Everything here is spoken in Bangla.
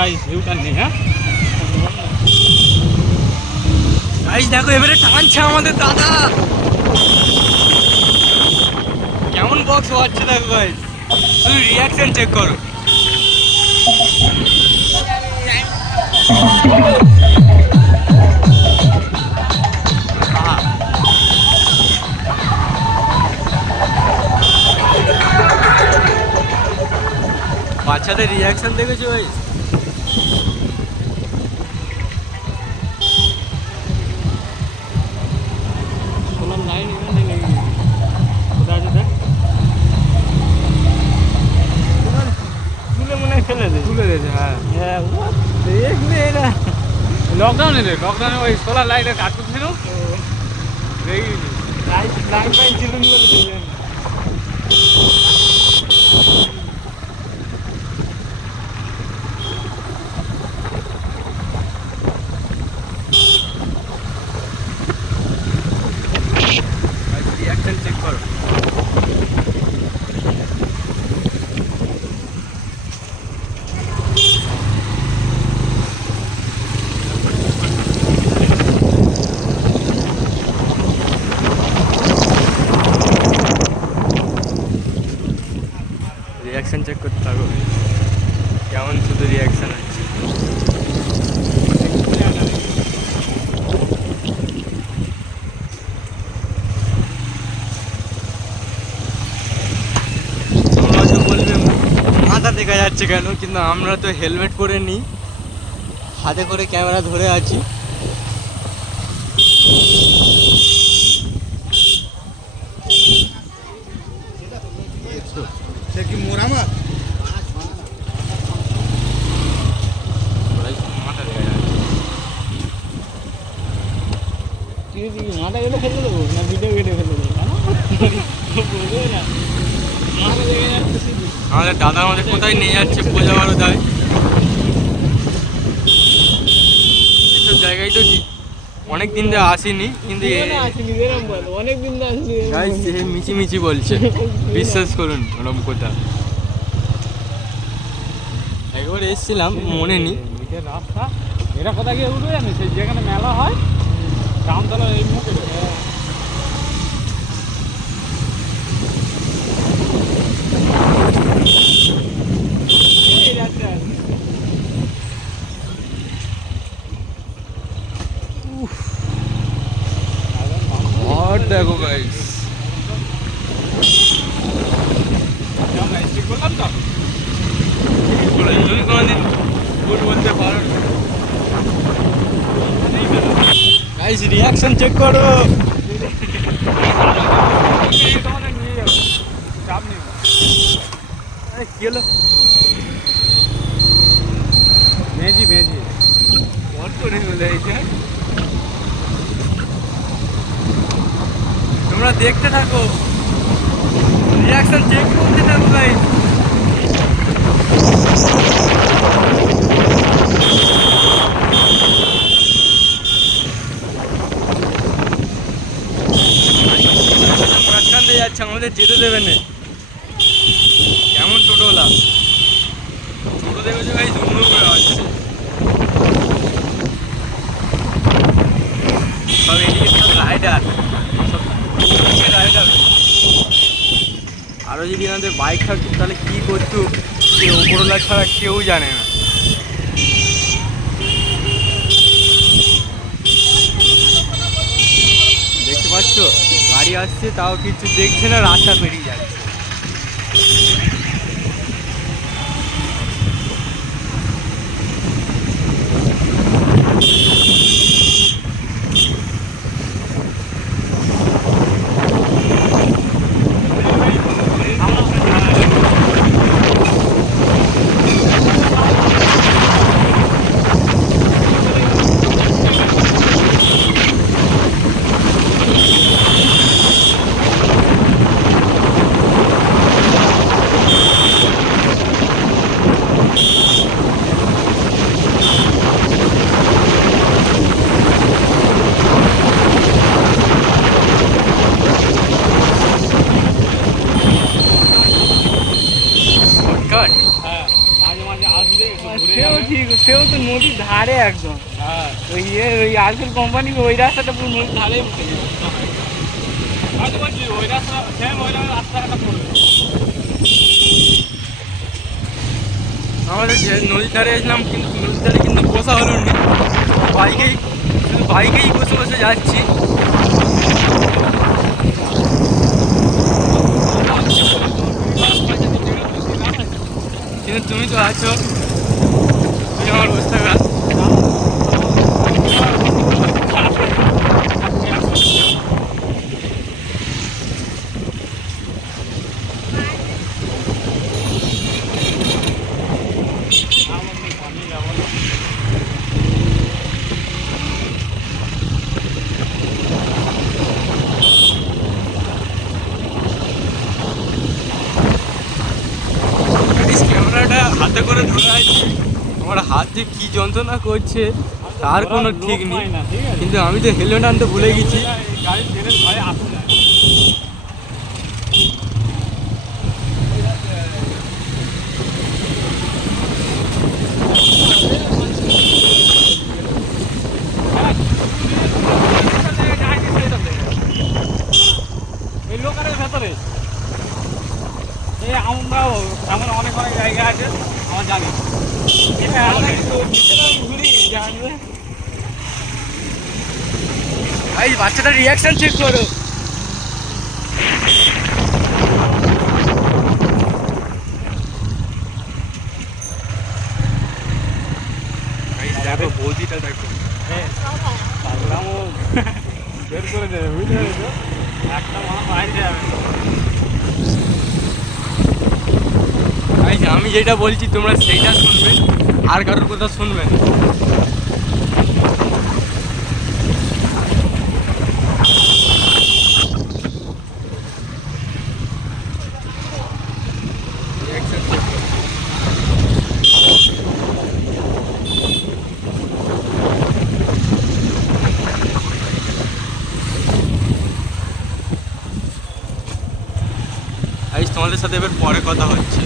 গাইস ইউটার নেই। হ্যাঁ গাইস দেখো এবারে টানছে আমাদের দাদা, কেমন বক্স হচ্ছে দেখো গাইস, শুধু রিয়াকশন চেক করো। বাচ্চাদের রিয়াকশন দেখেছো ভাই? সোলার লাইন এখানে লেগে গেছে। কোথায় আছে দেখ, তুলে মনে হয় ফেলে দে। তুলে দিয়েছে, হ্যাঁ। হ্যাঁ দেখলে এটা লকডাউনে রে, লকডাউনে ওই সোলার লাইটের কাজ করছিল, লাইট লাইন ফাইন ছিল নি বলে দিলেন। রিয়াকশন চেক করো। রিয়াকশন চেক করতে থাকো, কেমন শুধু রিয়াকশন আছে। তোমরা তো বলবে মাথা দেখা যাচ্ছে কেন, কিন্তু আমরা তো হেলমেট পরে নিই, হাতে করে ক্যামেরা ধরে আছি। সে কি মোর আমার মাথা দেখা যাচ্ছে। তুই কি মাথা কেটে ফেলে দেবো না ভিডিও কেটে ফেলে দেবো? বলবে না মাথা দেখে যাচ্ছে শুধু। আমাদের দাদা আমাদের কোথায় নিয়ে যাচ্ছে বোঝা বড় দায়। এসব জায়গায় তো অনেক দিন ধরে আসিনি, কিন্তু অনেক দিন গাইস সে মিচি বলছে, বিশ্বাস করুন ওরম কথা। একবার এসেছিলাম মনে নেই। রাস্তা এটা কোথায় গিয়ে উঠবে জানিস, সেই যেখানে মেলা হয় রামতলা এই মুখে। और देखो गाइस বললাম তো তুমি কোনদিন ভুল বলতে পারো না। গাইস রিয়াকশন চেক করো। তোমাদের নিয়ে যাবো, চাপ নেই। কি হলো? ভেজি ভেজি বল করে চলে এসে তোমরা দেখতে থাকো, রিয়াকশন চেক করতে থাকো গাইস। মাঝখান দিয়ে যাচ্ছে, আমাদের যেতে দেবে না। কেমন টোটোলা, টোটো দেখেছো গাইস, উন্নত করে আসছে সব, এদিকে সব রাইডার, সব রাইডার। আরও যদি আমাদের বাইক থাকতো তাহলে কী করতো সে ওপরওয়ালা ছাড়া কেউ জানে না। দেখতে পাচ্ছ গাড়ি আসছে, তাও কিছু দেখছে না, রাস্তা পেরিয়ে যাচ্ছে। ঠিক, সেও তো নদীর ধারে একদম। হ্যাঁ ওই আরসেল কোম্পানি ওই রাস্তাটা পুরো নদীর ধারেই উঠে গেছে। হয়তো বলছি ওই রাস্তা সেম ওই রাস্তাটা পড়বে। আমাদের যে নদীর ধারে এসলাম, কিন্তু নদীর ধারে কিন্তু বসা হলো না, বাইকেই বসে বসে যাচ্ছি। কিন্তু তুমি তো আছো, তুমি আমার অবস্থা খারাপ। ক্যামেরাটা হাতে করে ধরে আছি, আমার হাত যে কী যন্ত্রণা করছে তার কোনো ঠিক নেই। কিন্তু আমি তো হেলমেট আনতে ভুলে গেছি। গাড়ির তেলের ভয়ে আসে না। এই লোকালের ভেতরে এই আমরাও এমন অনেক অনেক জায়গা আছে আমার জানি। আমরা কিন্তু ঘুরি জানবে। এই বাচ্চাটার রিয়াকশন চেক করো। দেখো বৌদিটা দেখো, পাগলামো বের করে দেবে, বুঝতে পেরেছো? একটা মা বাইরে যাবে। এই যে আমি যেটা বলছি তোমরা সেইটা শুনবে, আর কারোর কথা শুনবে না। তোমাদের সাথে এবার পরে কথা হচ্ছে।